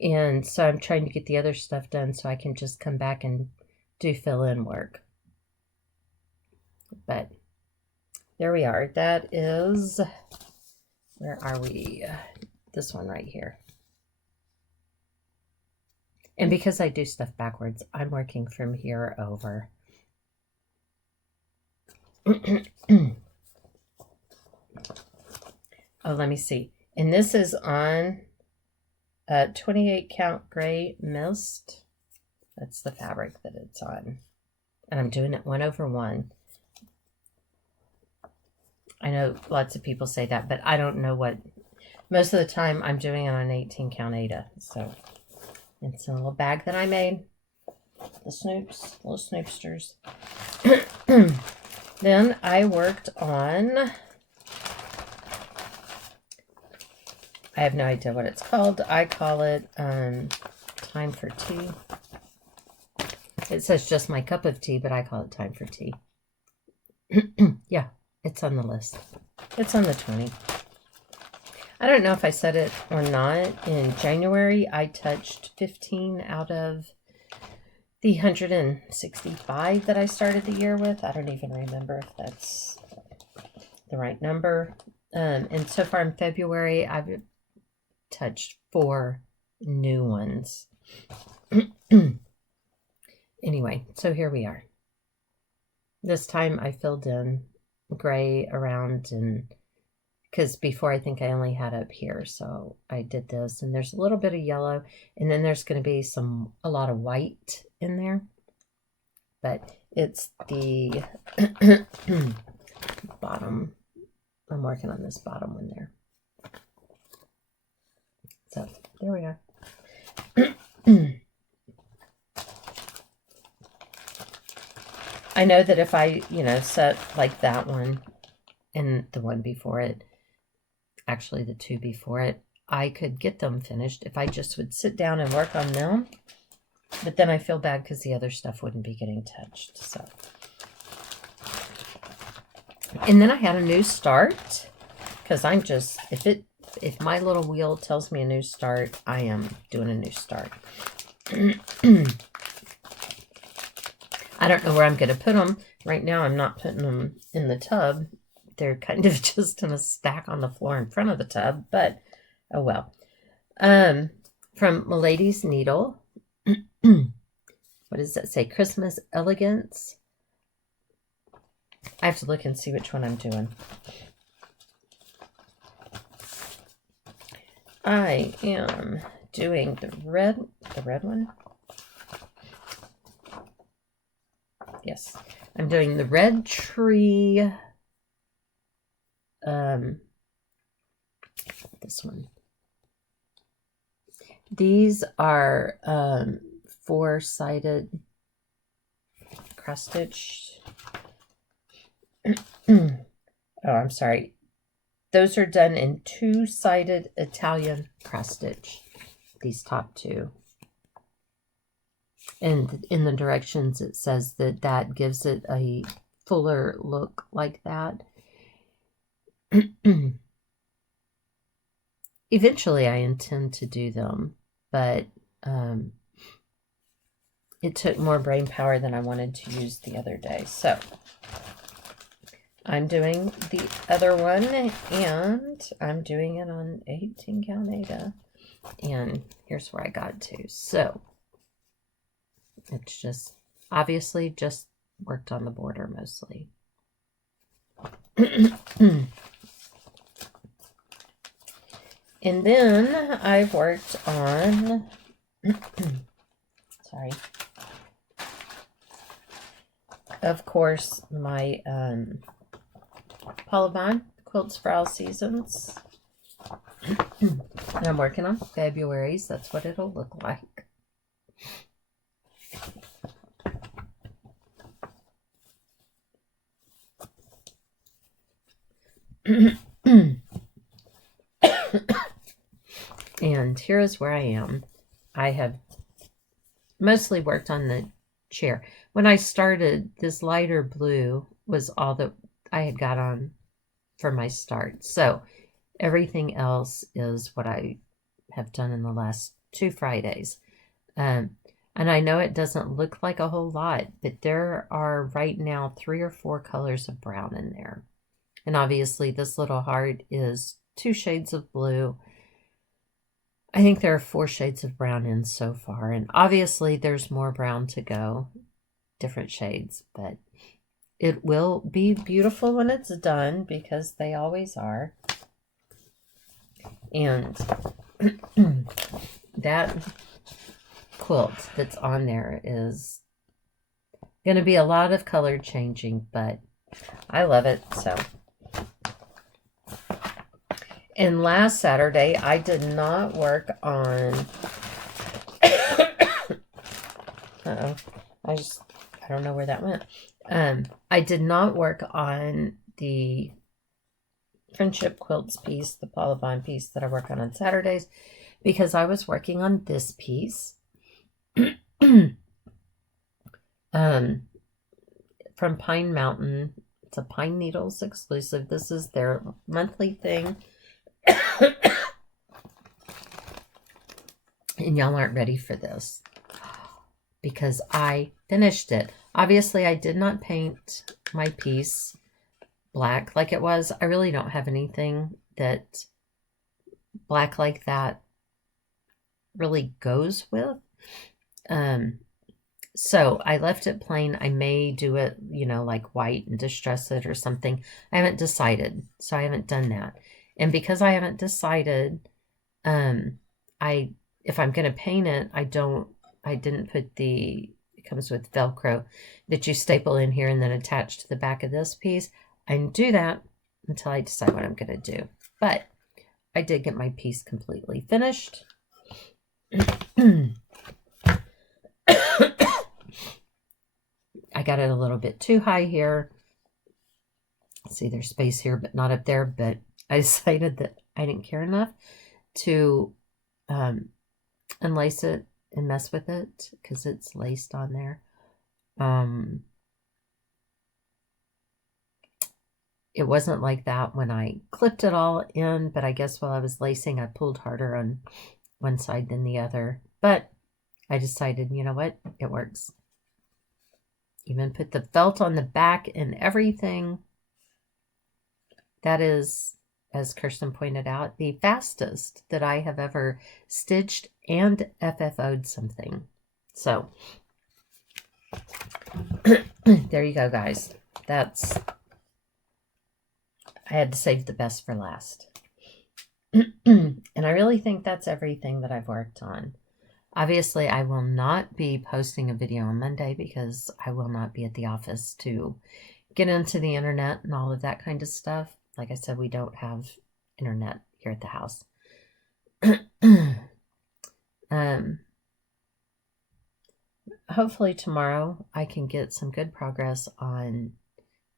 And so I'm trying to get the other stuff done so I can just come back and do fill-in work. But there we are. That is, where are we? This one right here. And because I do stuff backwards, I'm working from here over. Oh, let me see. And this is on 28 count gray mist. That's the fabric that it's on. And I'm doing it 1/1. I know lots of people say that, but I don't know what. Most of the time I'm doing it on 18 count Ada. So it's a little bag that I made. The Snoops, little Snoopsters. Then I worked on, I have no idea what it's called. I call it Time for Tea. It says just my cup of tea, but I call it Time for Tea. Yeah, it's on the list. It's on the 20. I don't know if I said it or not. In January, I touched 15 out of the 165 that I started the year with. I don't even remember if that's the right number. And so far in February, I've touched 4 new ones. Anyway, so here we are. This time I filled in gray around, and because before I think I only had up here, so I did this, and there's a little bit of yellow, and then there's going to be a lot of white in there, but it's the bottom. I'm working on this bottom one there. So there we are. I know that if I, set like that one and the one before it, actually the two before it, I could get them finished if I just would sit down and work on them. But then I feel bad because the other stuff wouldn't be getting touched. So, and then I had a new start because I'm just, if my little wheel tells me a new start, I am doing a new start. I don't know where I'm going to put them. Right now, I'm not putting them in the tub. They're kind of just in a stack on the floor in front of the tub, but oh well. From Milady's Needle. What does that say? Christmas Elegance. I have to look and see which one I'm doing. I am doing the red one. Yes, I'm doing the red tree. This one. These are 4-sided cross stitch. Oh, I'm sorry. Those are done in 2-sided Italian cross stitch. These top two. And in the directions it says that gives it a fuller look like that. Eventually I intend to do them, but it took more brain power than I wanted to use the other day. So I'm doing the other one, and I'm doing it on 18 count Aida. And here's where I got to. So it's just, obviously just worked on the border mostly. And then I've worked on, sorry, of course, my Polyvine Quilts for All Seasons. And I'm working on February's. That's what it'll look like. And here is where I am. I have mostly worked on the chair. When I started, this lighter blue was all that I had got on for my start. So everything else is what I have done in the last 2 Fridays. And I know it doesn't look like a whole lot, but there are right now 3 or 4 colors of brown in there. And obviously this little heart is 2 shades of blue. I think there are 4 shades of brown in so far. And obviously there's more brown to go, different shades, but it will be beautiful when it's done because they always are. And that quilt that's on there is going to be a lot of color changing, but I love it. So, and last Saturday I did not work on uh-oh, I don't know where that went. I did not work on the Friendship Quilts piece, the Polyvine piece that I work on Saturdays, because I was working on this piece from Pine Mountain. It's a Pine Needles exclusive. This is their monthly thing. And y'all aren't ready for this because I finished it. Obviously, I did not paint my piece black like it was. I really don't have anything that black like that really goes with. So I left it plain. I may do it, like white and distress it or something. I haven't decided, so I haven't done that. And because I haven't decided, um, if I'm going to paint it, I didn't put it comes with Velcro that you staple in here and then attach to the back of this piece. I didn't do that until I decide what I'm going to do. But I did get my piece completely finished. I got it a little bit too high here. See, there's space here, but not up there. But I decided that I didn't care enough to unlace it and mess with it because it's laced on there. It wasn't like that when I clipped it all in, but I guess while I was lacing, I pulled harder on one side than the other. But I decided, you know what? It works. Even put the felt on the back and everything. That is, as Kirsten pointed out, the fastest that I have ever stitched and FFO'd something. So, there you go, guys. I had to save the best for last. And I really think that's everything that I've worked on. Obviously, I will not be posting a video on Monday because I will not be at the office to get into the internet and all of that kind of stuff. Like I said, we don't have internet here at the house. Hopefully tomorrow I can get some good progress on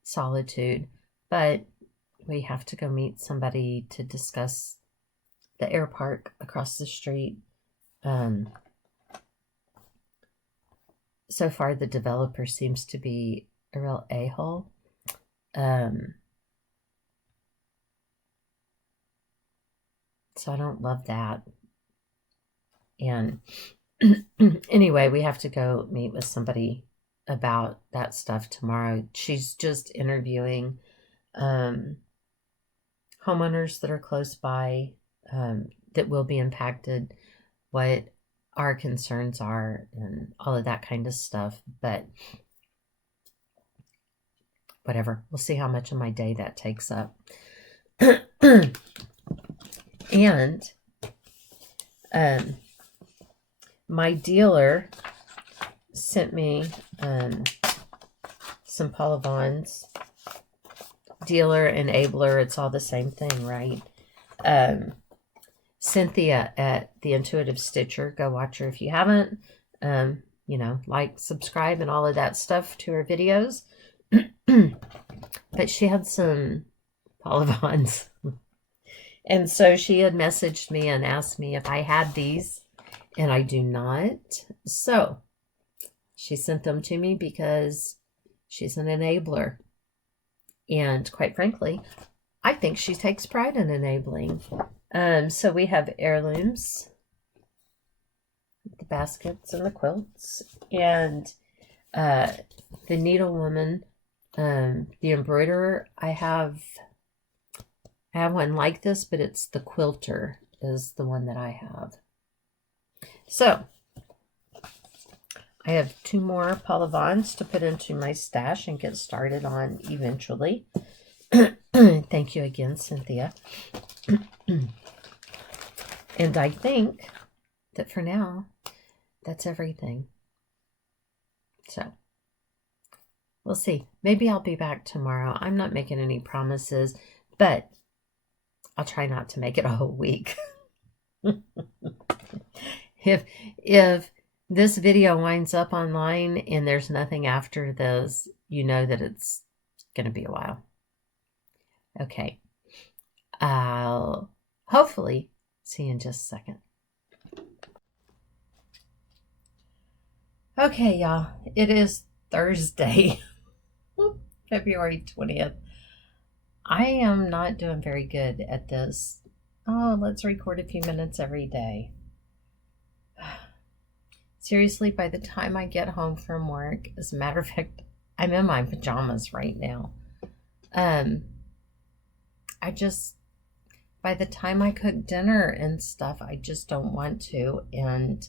Solitude, but we have to go meet somebody to discuss the air park across the street. So far, the developer seems to be a real a-hole. So I don't love that. And anyway, we have to go meet with somebody about that stuff tomorrow. She's just interviewing homeowners that are close by that will be impacted, what our concerns are, and all of that kind of stuff. But whatever, we'll see how much of my day that takes up. And my dealer sent me some Paula Vaughn's. Dealer, enabler, it's all the same thing, right? Cynthia at The Intuitive Stitcher. Go watch her if you haven't. Like, subscribe, and all of that stuff to her videos. But she had some Paula Vaughn's. And so she had messaged me and asked me if I had these, and I do not. So she sent them to me because she's an enabler. And quite frankly, I think she takes pride in enabling. So we have heirlooms, the baskets and the quilts, and the needlewoman, the embroiderer. I have one like this, but it's the quilter is the one that I have. So I have 2 more Paula Vaughn's to put into my stash and get started on eventually. Thank you again, Cynthia. And I think that for now, that's everything. So we'll see. Maybe I'll be back tomorrow. I'm not making any promises, but I'll try not to make it a whole week. If this video winds up online and there's nothing after this, you know that it's going to be a while. Okay. I'll hopefully see you in just a second. Okay, y'all. It is Thursday, February 20th. I am not doing very good at this. Oh, let's record a few minutes every day. Seriously, by the time I get home from work, as a matter of fact, I'm in my pajamas right now. By the time I cook dinner and stuff, I just don't want to. And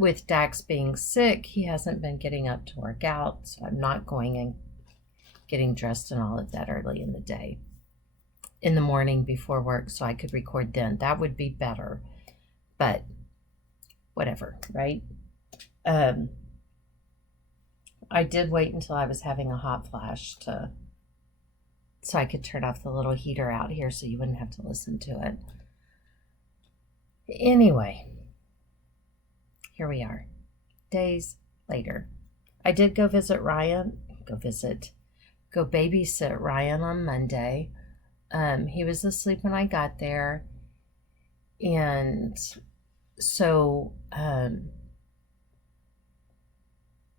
with Dax being sick, he hasn't been getting up to work out, so I'm not going and getting dressed and all of that early in the day, in the morning before work, so I could record then. That would be better, but whatever, right? I did wait until I was having a hot flash so I could turn off the little heater out here so you wouldn't have to listen to it. Anyway, here we are, days later. I did go babysit Ryan on Monday. He was asleep when I got there, and so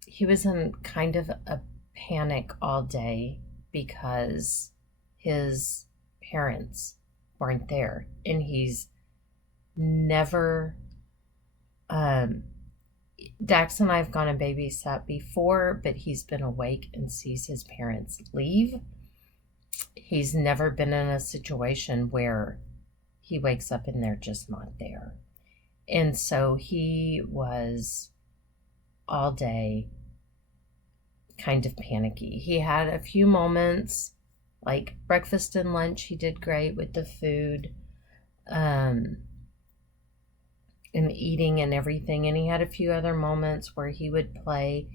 he was in kind of a panic all day because his parents weren't there, and he's never Dax and I have gone and babysat before, but he's been awake and sees his parents leave. He's never been in a situation where he wakes up and they're just not there. And so he was all day kind of panicky. He had a few moments, like breakfast and lunch, he did great with the food. And eating and everything, and he had a few other moments where he would play,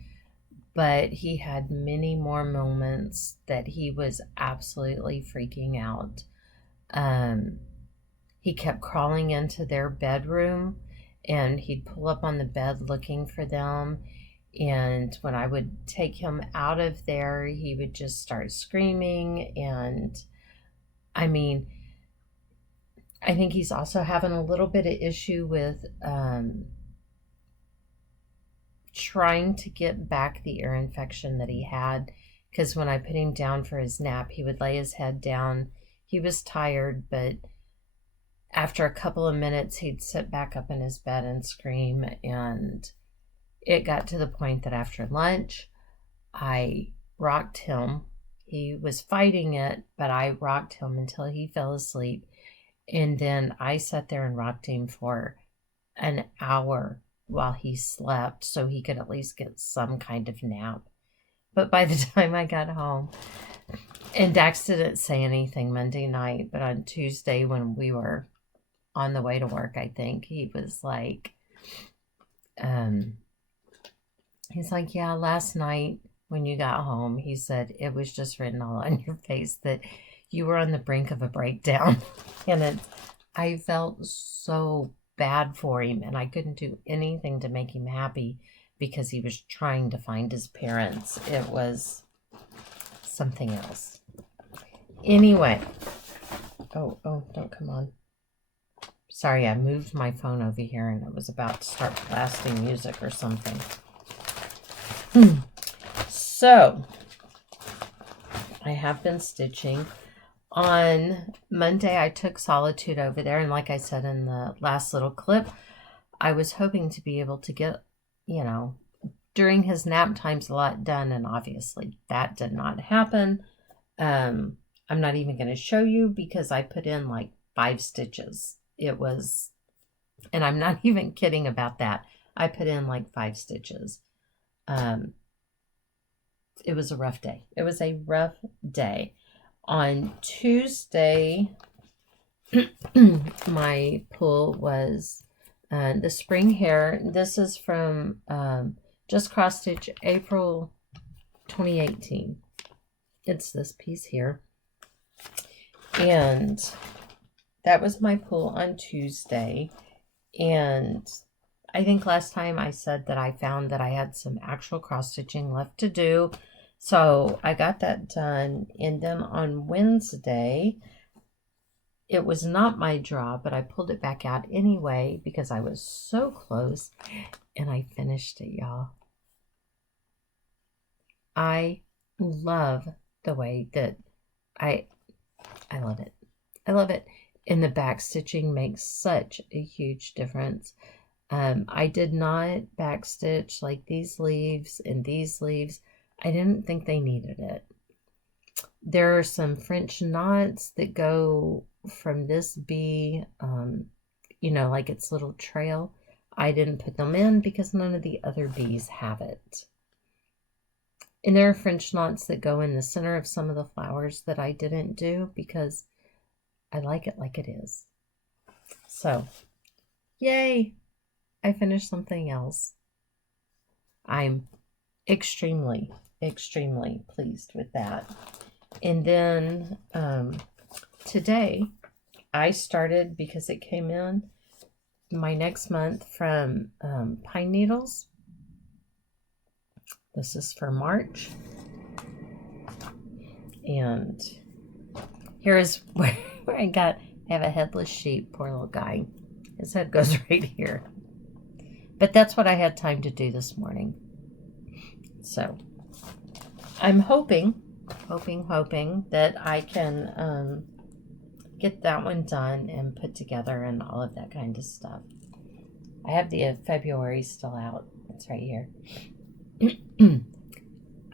but he had many more moments that he was absolutely freaking out. He kept crawling into their bedroom, and he'd pull up on the bed looking for them, and when I would take him out of there, he would just start screaming. And I mean, I think he's also having a little bit of issue with trying to get back the ear infection that he had, because when I put him down for his nap, he would lay his head down. He was tired, but after a couple of minutes, he'd sit back up in his bed and scream, and it got to the point that after lunch, I rocked him. He was fighting it, but I rocked him until he fell asleep. And then I sat there and rocked him for an hour while he slept so he could at least get some kind of nap. But by the time I got home, and Dax didn't say anything Monday night, but on Tuesday when we were on the way to work, I think, he was like, he's like, yeah, last night when you got home, he said, it was just written all on your face that you were on the brink of a breakdown. And I felt so bad for him, and I couldn't do anything to make him happy because he was trying to find his parents. It was something else. Anyway. Oh, don't come on. Sorry, I moved my phone over here and it was about to start blasting music or something. So, I have been stitching. On Monday, I took Solitude over there, and like I said in the last little clip, I was hoping to be able to get, during his nap times a lot done, and obviously that did not happen. I'm not even going to show you because I put in like 5 stitches. It was, and I'm not even kidding about that. I put in like 5 stitches. It was a rough day. It was a rough day. On Tuesday, my pull was the spring hare. This is from Just Cross Stitch April 2018. It's this piece here. And that was my pull on Tuesday. And I think last time I said that I found that I had some actual cross stitching left to do. So I got that done. And then on Wednesday, it was not my draw, but I pulled it back out anyway because I was so close, and I finished it, y'all. I love the way that I love it. I love it. And the back stitching makes such a huge difference. I did not backstitch like these leaves and these leaves. I didn't think they needed it. There are some French knots that go from this bee, like its little trail. I didn't put them in because none of the other bees have it. And there are French knots that go in the center of some of the flowers that I didn't do because I like it like it is. So, yay! I finished something else. I'm extremely, extremely pleased with that. And then today I started, because it came in my next month, from pine needles. This is for March. And here's where I have a headless sheep, poor little guy. His head goes right here. But that's what I had time to do this morning. So I'm hoping that I can get that one done and put together and all of that kind of stuff. I have the February still out. It's right here.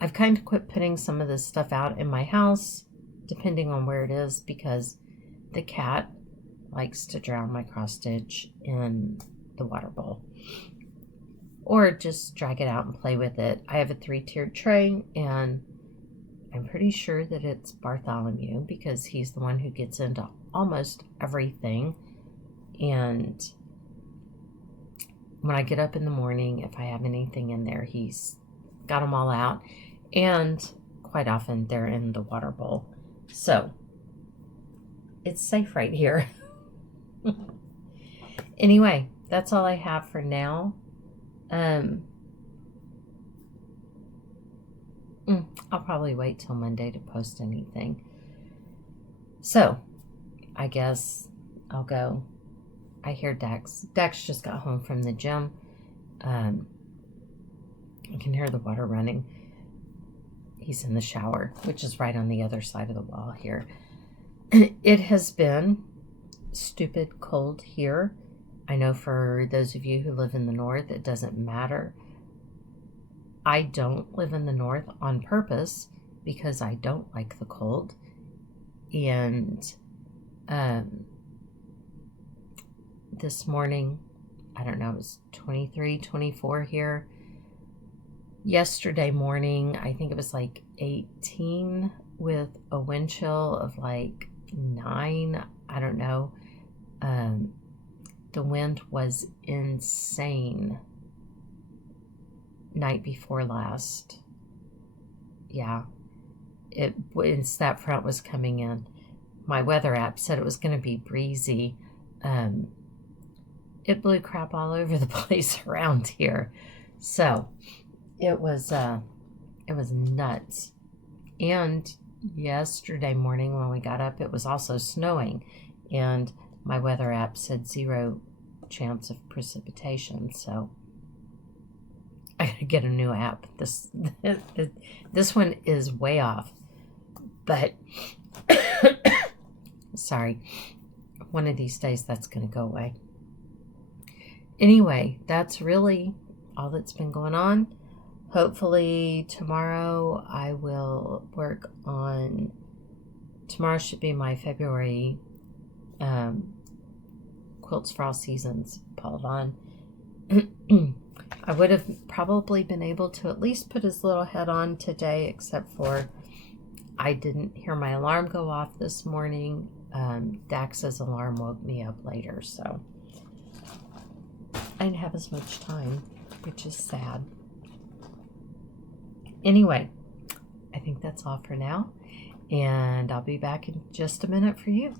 I've kind of quit putting some of this stuff out in my house, depending on where it is, because the cat likes to drown my cross stitch in the water bowl. Or just drag it out and play with it. I have a 3-tiered tray, and I'm pretty sure that it's Bartholomew because he's the one who gets into almost everything. And when I get up in the morning, if I have anything in there, he's got them all out. And quite often they're in the water bowl. So it's safe right here. Anyway, that's all I have for now. I'll probably wait till Monday to post anything. So I guess I'll go. I hear Dax. Dax just got home from the gym. I can hear the water running. He's in the shower, which is right on the other side of the wall here. It has been stupid cold here. I know for those of you who live in the north, it doesn't matter. I don't live in the north on purpose because I don't like the cold. And this morning, I don't know, it was 23, 24 here. Yesterday morning, I think it was like 18 with a wind chill of like 9. I don't know. The wind was insane. Night before last. Yeah. Once that front was coming in, my weather app said it was going to be breezy. It blew crap all over the place around here. So it was nuts. And yesterday morning when we got up, it was also snowing. And my weather app said 0 chance of precipitation. So I gotta get a new app. This one is way off. But sorry, one of these days that's gonna go away. Anyway, that's really all that's been going on. Hopefully tomorrow I will work on. Tomorrow should be my February Quilts for All Seasons, Paul Vaughn. I would have probably been able to at least put his little head on today, except for I didn't hear my alarm go off this morning. Dax's alarm woke me up later, so I didn't have as much time, which is sad. Anyway, I think that's all for now, and I'll be back in just a minute for you.